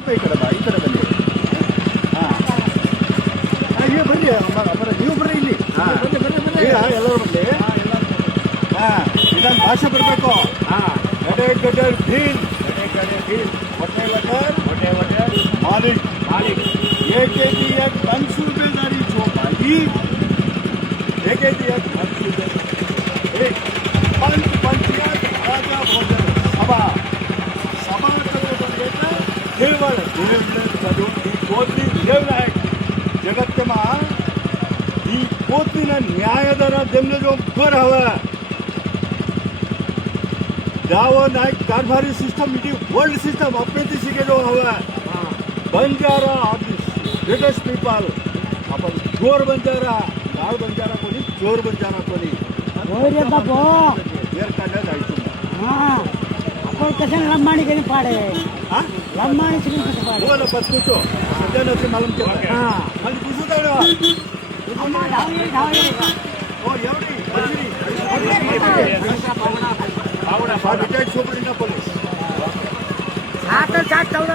ಈ ಕಡೆ ಬಾ, ಈ ಕಡೆ ಬನ್ನಿ. ಹಾಂ ನೀವು ಬರ್ರಿ ನೀವು ಬರ್ರಿ ಇಲ್ಲಿ. ಹಾಂ ಎಲ್ಲರೂ ಬರಲಿ. ಹಾಂ ಇದನ್ನು ಭಾಷೆ ಬರಬೇಕು. ಹಾಂ ಗಡೆ ಗಡೆ ಭೀಲ್ ಹೊಟ್ಟೆ वटर मालिक एक मनसूबेदारी जो माली एक मनसूबेदारी पंचायत राजा भोजन सभा सभा केवळ ಈ ಕೋತಿ ದೇವನಾಯಕ್ जगत्तमा ಈ ಕೋತಿನ न्यायदार देमले जो घर हवा जावं नायक कारभारी सिस्टम इटी वर्ल्ड सिस्टम अपने शिके जो हवा बंजारा ब्रिटिश पीपल आपण चोर बंजारा गाळ बंजारा कोणी चोर बंजारा कोणी वेर काढण्यात जायचं. आपण कशाने लंबाणी केली पाडे लंबाणी कसं पाडे बोला बस कुठो सध्या नसे मालूम केलं. हां आणि कुठं जाणार हो एवढी पावडा पावडा छोकरी ना पोलीस 7 14